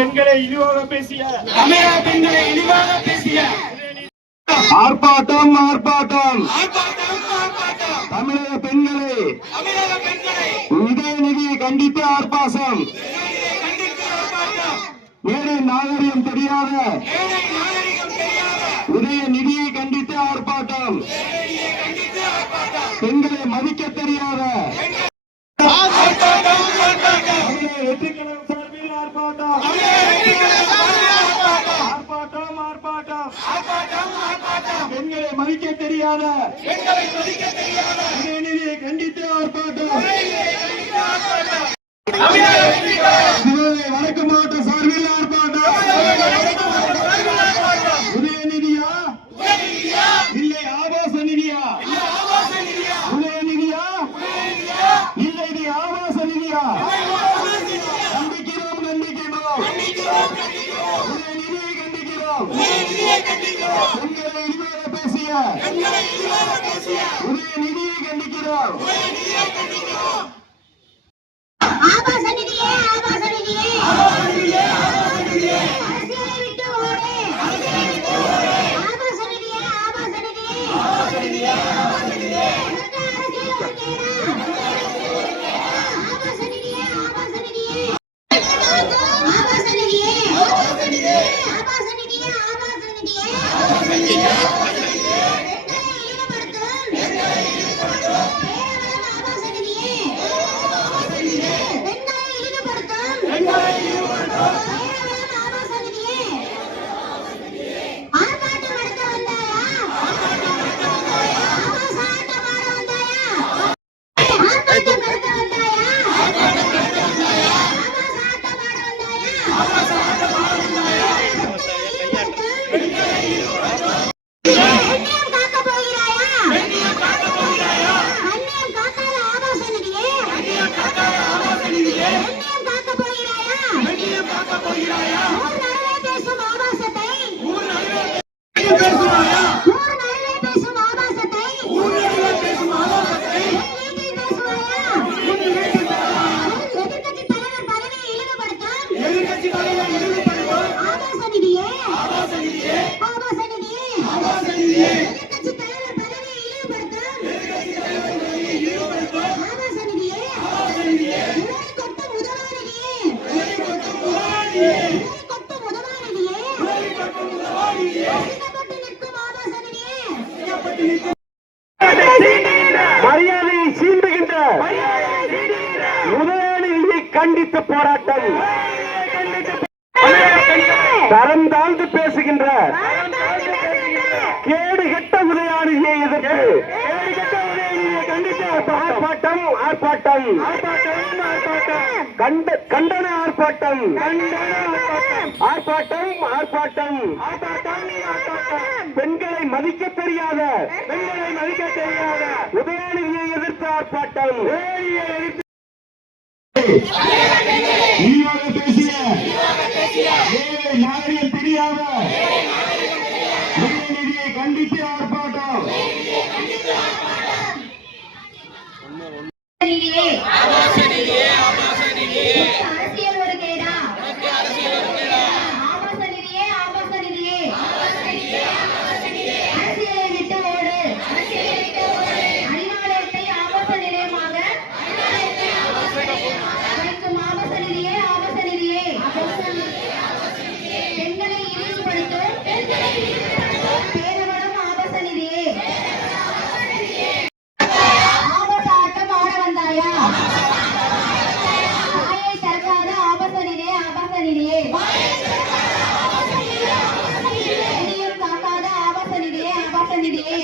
பெண்களை இழிவாக பேசிய தமிழக பெண்களை இழிவாக பேசிய ஆர்ப்பாட்டம் ஆர்ப்பாட்டம் தமிழக பெண்களை உதயநிதியை கண்டித்து ஆர்ப்பாட்டம். ஏழை நாகரிகம் தெரியாத உதயநிதியை கண்டித்து ஆர்ப்பாட்டம். பெண்களை மதிக்க தெரியாத வெற்றிக்கழகம் சார்பில் ஆர்ப்பாட்டம் ஆர்ப்பாட்டம் ஆர்ப்பாட்டம். பெண்களை மதிக்க தெரியாத உதயநிதியை கண்டித்து ஆர்ப்பாட்டம். வடக்கு மாவட்ட சார்பில் ஆர்ப்பாட்டம். உதயநிதியா இல்லை ஆபாச நிதியா? உதயநிதியா இல்லை இது ஆபாச நிதியா? கண்டிக்கிறோம் உதயநிதியை கண்டிக்கிறோம். பெண்களை இழிவாக பேசிய உதயநிதியை கண்டிக்கிறோம். மரியாதையை சீண்டுகின்ற உதயநிதியை கண்டித்து போராட்டம். தரம் தாழ்ந்து பேசுகின்ற கேடு கெட்ட உதயநிதியை எதிர்த்து ஆர்ப்பாட்டம் ஆர்ப்பாட்டம் கண்டன ஆர்ப்பாட்டம் ஆர்ப்பாட்டம் ஆர்ப்பாட்டம். பெண்களை மதிக்க தெரியாத உதயநிதியை எதிர்த்து ஆர்ப்பாட்டம். பேசிய நாகரிகம் தெரியாத உதயநிதியை கண்டித்து ஆர்ப்பாட்டம். அரசியல் ஒரு கேடா? ஆபாச நிதியே ஆபாச நிதியே அரசியலை விட்டு ஓடு. அறிவாலயத்தை ஆபாச நிலையமாக வைக்கும் ஆபாச நிதியே ஆபாச நிதியே. பெண்களை இழிவுபடுத்தும் பேரவளம் ஆபாச நிதியே. ஆபாச ஆட்டம் ஆட வந்தாயா? வாயை திறக்காத ஆபாச நிதியே ஆபாச நிதியே. எண்ணியும் காக்காத ஆபாச நிதியே ஆபாச நிதியே.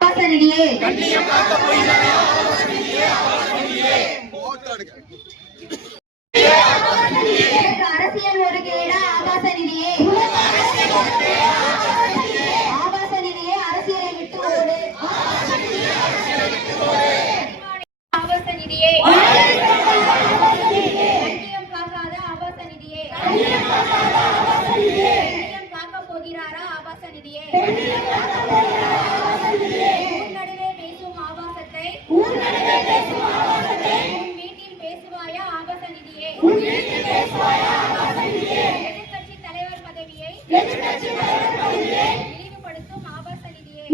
ஆபாச நிதியே அரசியல் ஒரு கேடா? ஆபாச நிதியே ஆபாச நிதியே அரசியலை விட்டு ஓடு. ஆபாச நிதியே கண்ணியம் காக்காத ஆபாச நிதியே. கண்ணியம் காக்க போகிறாரா ஆபாச நிதியே? ஊர் நடுவே பேசும் ஆபாசத்தை உன் வீட்டில் பேசுவாயா ஆபாச நிதியே எதிர்க்கட்சி தலைவர் பதவியை இழிவுபடுத்தும் ஆபாச நிதியே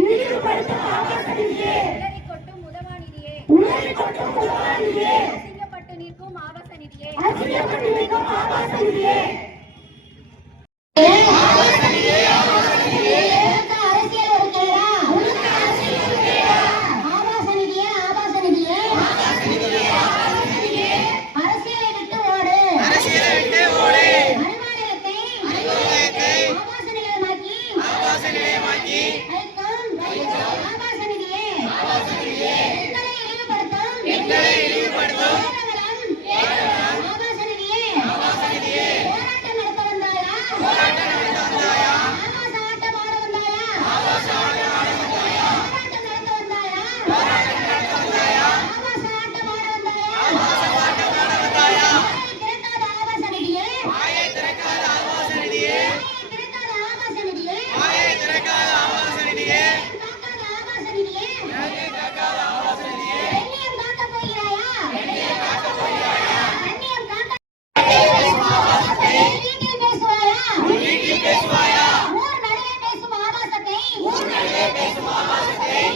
உளறி கொட்டும் உதவா நிதியே அசிங்கப்பட்டு நிற்கும் ஆபாச நிதியே உனக்கு அரசியல் ஒரு கேடா? ஆபாச நிதியே, ஆபாச நிதியே. அரசியலை விட்டு ஓடு. மறுமாநிலத்தை ஆபாச நிலையமாக்கி வைக்கும் ஆபாச நிதியே. எங்களை இழிவுபடுத்தும் கேவலம் ஆபாச நிதியே. போராட்டம் நடத்த வந்தாயா? ஆபாச ஆட்டம் ஆட வந்தாயா? போராட்டம் நடத்த வந்தாயா? ஆபாச ஆட்டம் ஆட வந்தாயா? வாயை திறக்காத ஆபாச நிதியே. வாயை திறக்காத ஆபாச நிதியே. காக்காத ஆபாச நிதியே. பெண்ணியம் காக்க போகிறாயா? கண்ணியம் காக்க வீட்டில் பேசுவாயா? ஊர் நடுவே பேசும் ஆபாசத்தை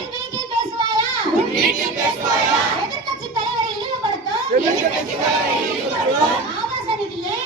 வீட்டில் பேசுவாயா? எதிர்க்கட்சி தலைவரை இழிவுபடுத்தும் ஆபாச நிதியே